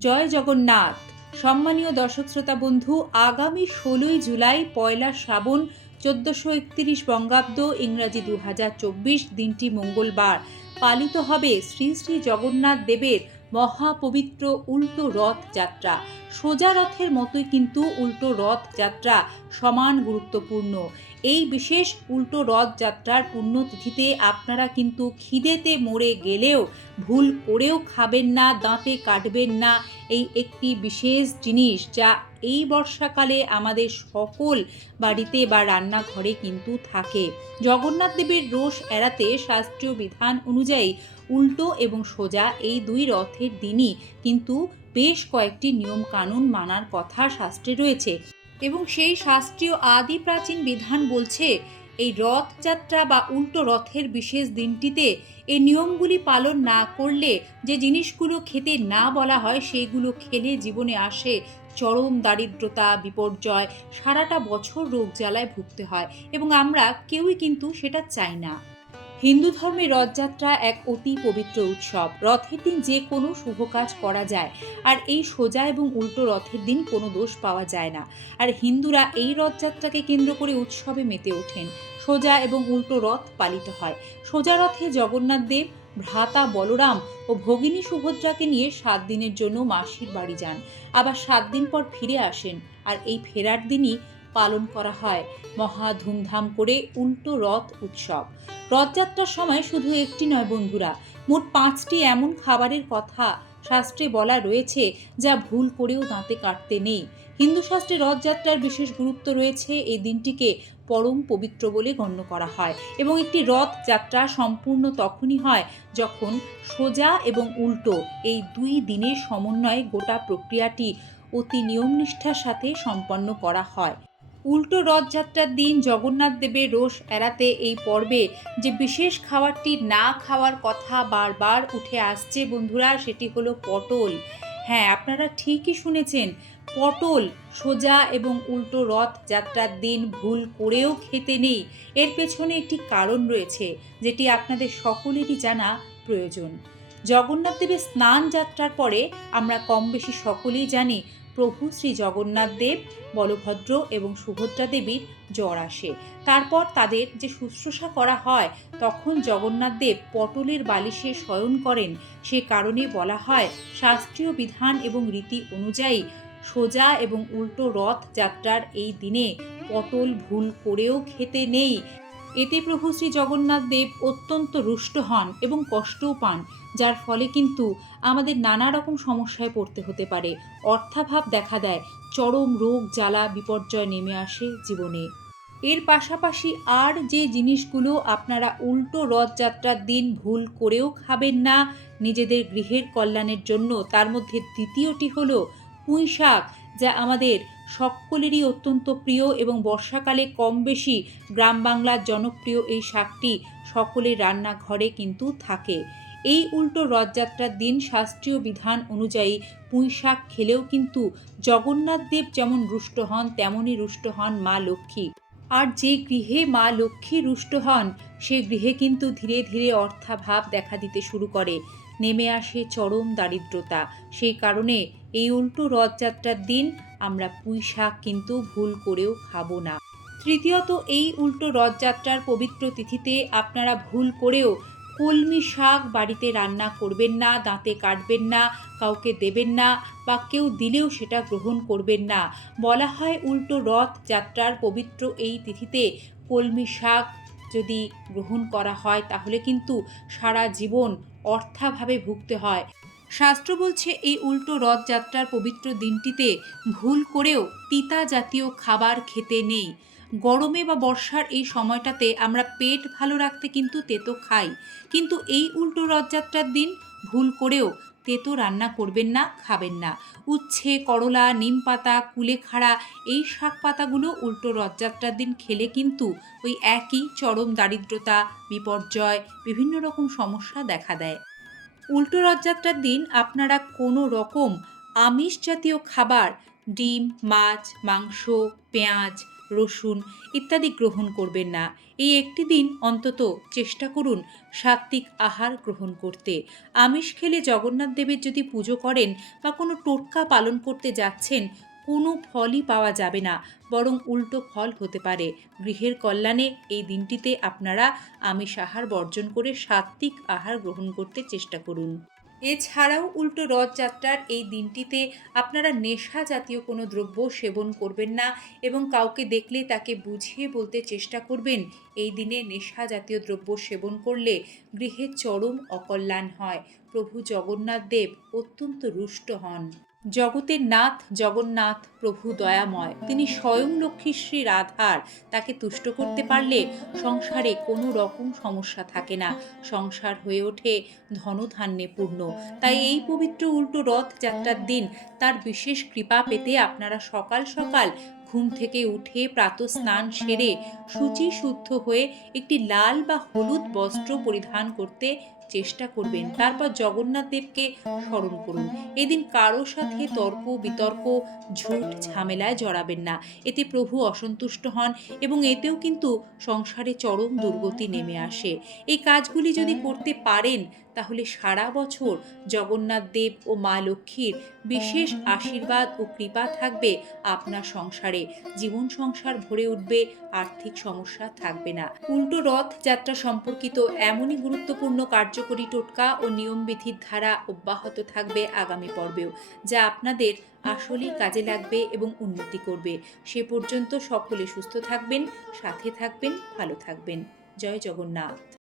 জয় জগন্নাথ। সম্মানীয় দর্শক শ্রোতা বন্ধু, আগামী ষোলোই জুলাই পয়লা শ্রাবণ চোদ্দশো একত্রিশ বঙ্গাব্দ ইংরাজি দু দিনটি মঙ্গলবার। পালিত হবে শ্রী শ্রী জগন্নাথ দেবের মহাপবিত্র উল্টো রথ যাত্রা। সোজা রথের মতোই কিন্তু উল্টো রথ যাত্রা সমান গুরুত্বপূর্ণ। এই বিশেষ উল্টো রথযাত্রার পুণ্যতিথিতে আপনারা কিন্তু খিদেতে মরে গেলেও ভুল করেও খাবেন না, দাঁতে কাটবেন না। এই একটি বিশেষ জিনিস যা এই বর্ষাকালে আমাদের সকল বাড়িতে বা রান্নাঘরে কিন্তু থাকে। জগন্নাথ দেবের রোষ এড়াতে শাস্ত্রীয় বিধান অনুযায়ী উল্টো এবং সোজা এই দুই রথের দিনই কিন্তু বেশ কয়েকটি নিয়ম কানুন মানার কথা শাস্ত্রে রয়েছে। এবং সেই শাস্ত্রীয় আদি প্রাচীন বিধান বলছে, এই রথযাত্রা বা উল্টো রথের বিশেষ দিনটিতে এই নিয়মগুলি পালন না করলে যে জিনিসগুলো খেতে না বলা হয় সেইগুলো খেলে জীবনে আসে চরম দারিদ্রতা, বিপর্যয়, সারাটা বছর রোগ জ্বালায় ভুগতে হয় এবং আমরা কেউই কিন্তু সেটা চাই না। হিন্দু ধর্মে রথযাত্রা এক অতি পবিত্র উৎসব। রথের দিন যে কোনো শুভ কাজ করা যায়, আর এই সোজা এবং উল্টো রথের দিন কোনো দোষ পাওয়া যায় না। আর হিন্দুরা এই রথযাত্রাকে কেন্দ্র করে উৎসবে মেতে ওঠেন। সোজা এবং উল্টো রথ পালিত হয়। সোজা রথে জগন্নাথ দেব, ভ্রাতা বলরাম ও ভগিনী সুভদ্রাকে নিয়ে সাত দিনের জন্য মাসির বাড়ি যান। আবার সাত দিন পর ফিরে আসেন। আর এই ফেরার দিনই পালন করা হয়। মহা ধুমধাম করে উল্টো রথ উৎসব। রথযাত্রার সময় শুধু একটি নয় বন্ধুরা, মোট পাঁচটি এমন খাবারের কথা শাস্ত্রে বলা রয়েছে যা ভুল করেও দাঁতে কাটতে নেই। হিন্দু শাস্ত্রে রথযাত্রার বিশেষ গুরুত্ব রয়েছে এই দিনটিকে পরম পবিত্র বলে গণ্য করা হয় এবং একটি রথ যাত্রা সম্পূর্ণ তখনই হয় যখন সোজা এবং উল্টো এই দুই দিনের সমন্বয়ে গোটা প্রক্রিয়াটি অতি নিয়মনিষ্ঠার সাথে সম্পন্ন করা হয়। উল্টো রথযাত্রার দিন জগন্নাথ দেবের রোষ এড়াতে এই পর্বে যে বিশেষ খাবারটি না খাওয়ার কথা বারবার উঠে আসছে বন্ধুরা, সেটি হলো পটল। হ্যাঁ আপনারা ঠিকই শুনেছেন, পটল সোজা এবং উল্টো রথ যাত্রার দিন ভুল করেও খেতে নেই। এর পেছনে একটি কারণ রয়েছে, যেটি আপনাদের সকলেরই জানা প্রয়োজন। জগন্নাথ দেবের স্নান যাত্রার পরে আমরা কম বেশি সকলেই জানি প্রভু শ্রী জগন্নাথ দেব, বলভদ্র এবং সুভদ্রা দেবীর জ্বর আসে। তারপর তাদের যে শুশ্রূষা করা হয়, তখন জগন্নাথ দেব পটলের বালিশে শয়ন করেন। সে কারণে বলা হয়, শাস্ত্রীয় বিধান এবং রীতি অনুযায়ী সোজা এবং উল্টো রথ যাত্রার এই দিনে পটল ভুল করেও খেতে নেই। এতে প্রভু শ্রী জগন্নাথ দেব অত্যন্ত রুষ্ট হন এবং কষ্টও পান, যার ফলে কিন্তু আমাদের নানা রকম সমস্যায় পড়তে হতে পারে। অর্থাভাব দেখা দেয়, চরম রোগ, জ্বালা, বিপর্যয় নেমে আসে জীবনে। এর পাশাপাশি আর যে জিনিসগুলো আপনারা উল্টো রথযাত্রার দিন ভুল করেও খাবেন না, নিজেদের গৃহের কল্যাণের জন্য, তার মধ্যে দ্বিতীয়টি হলো পুঁই শাক যা আমাদের সকলেরই অত্যন্ত প্রিয় এবং বর্ষাকালে কম বেশি গ্রাম বাংলার জনপ্রিয় এই শাকটি সকলের রান্নাঘরে কিন্তু থাকে। এই উল্টো রথযাত্রার দিন শাস্ত্রীয় বিধান অনুযায়ী পুঁই শাক খেলেও কিন্তু জগন্নাথ দেব যেমন রুষ্ট হন, তেমনই রুষ্ট হন মা লক্ষ্মী। আর যে গৃহে মা লক্ষ্মী রুষ্ট হন, সে গৃহে কিন্তু ধীরে ধীরে অর্থাভাব দেখা দিতে শুরু করে। নেমে আসে চরম দারিদ্রতা। সেই কারণে এই উল্টো রথযাত্রার দিন আমরা পুঁই শাক কিন্তু ভুল করেও খাব না। তৃতীয়ত, এই উল্টো রথযাত্রার পবিত্র তিথিতে আপনারা ভুল করেও কলমি শাক বাড়িতে রান্না করবেন না, দাঁতে কাটবেন না, কাউকে দেবেন না বা কেউ দিলেও সেটা গ্রহণ করবেন না। বলা হয় উল্টো রথ যাত্রার পবিত্র এই তিথিতে কলমি শাক যদি গ্রহণ করা হয় তাহলে কিন্তু সারা জীবন অর্থাভাবে ভুগতে হয়। শাস্ত্র বলছে, এই উল্টো রথযাত্রার পবিত্র দিনটিতে ভুল করেও তিতা জাতীয় খাবার খেতে নেই। গরমে বা বর্ষার এই সময়টাতে আমরা পেট ভালো রাখতে কিন্তু তেতো খাই। কিন্তু এই উল্টো রথযাত্রার দিন ভুল করেও তেতো রান্না করবেন না, খাবেন না। উচ্ছে, করলা, নিম পাতা, কুলেখাড়া, এই শাক পাতাগুলো উল্টো রথযাত্রার দিন খেলে কিন্তু ওই একই চরম দারিদ্রতা, বিপর্যয়, বিভিন্ন রকম সমস্যা দেখা দেয়। উল্টো রথযাত্রার দিন আপনারা কোনো রকম আমিষ জাতীয় খাবার, ডিম, মাছ, মাংস, পেঁয়াজ, রসুন ইত্যাদি গ্রহণ করবেন না। এই একটি দিন অন্তত চেষ্টা করুন সাত্বিক আহার গ্রহণ করতে। আমিষ খেলে জগন্নাথ দেবের যদি পুজো করেন বা কোনো টোটকা পালন করতে যাচ্ছেন কোনো ফলই পাওয়া যাবে না, বরং উল্টো ফল হতে পারে। গৃহের কল্যাণে এই দিনটিতে আপনারা আমিষ আহার বর্জন করে সাত্ত্বিক আহার গ্রহণ করতে চেষ্টা করুন। এছাড়াও উল্টো রথযাত্রার এই দিনটিতে আপনারা নেশা জাতীয় কোনো দ্রব্য সেবন করবেন না এবং কাউকে দেখলে তাকে বুঝিয়ে বলতে চেষ্টা করবেন, এই দিনে নেশা জাতীয় দ্রব্য সেবন করলে গৃহে চরম অকল্যাণ হয়। প্রভু জগন্নাথ দেব অত্যন্ত রুষ্ট হন। জগতের নাথ, জগন্নাথ, প্রভু দয়াময়। তিনি স্বয়ং লক্ষ্মী শ্রী রাধার। তাকে তুষ্ট করতে পারলে সংসারে কোনো রকম সমস্যা থাকে না। সংসার হয়ে ওঠে ধনধান্যে পূর্ণ। তাই এই পবিত্র উল্টো রথ যাত্রার দিন তার বিশেষ কৃপা পেতে আপনারা সকাল সকাল ঘুম থেকে উঠে প্রাত স্নান সেরে শুচি শুদ্ধ হয়ে একটি লাল বা হলুদ বস্ত্র পরিধান করতে চেষ্টা করবেন। তারপর জগন্নাথ দেবকে স্মরণ করুন। এদিন কারও সাথে তর্ক, বিতর্ক, ঝুট ঝামেলায় জড়াবেন না। এতে প্রভু অসন্তুষ্ট হন এবং এতেও কিন্তু সংসারে চরম দুর্গতি নেমে আসে। এই কাজগুলি যদি করতে পারেন তাহলে সারা বছর জগন্নাথ দেব ও মা লক্ষ্মীর বিশেষ আশীর্বাদ ও কৃপা থাকবে আপনার সংসারে। জীবন সংসার ভরে উঠবে, আর্থিক সমস্যা থাকবে না। উল্টো রথ যাত্রা সম্পর্কিত এমনই গুরুত্বপূর্ণ কার্যকরী টোটকা ও নিয়মবিধির ধারা অব্যাহত থাকবে আগামী পর্বেও, যা আপনাদের আসলেই কাজে লাগবে এবং উন্নতি করবে। সে পর্যন্ত সকলে সুস্থ থাকবেন, সাথে থাকবেন, ভালো থাকবেন। জয় জগন্নাথ।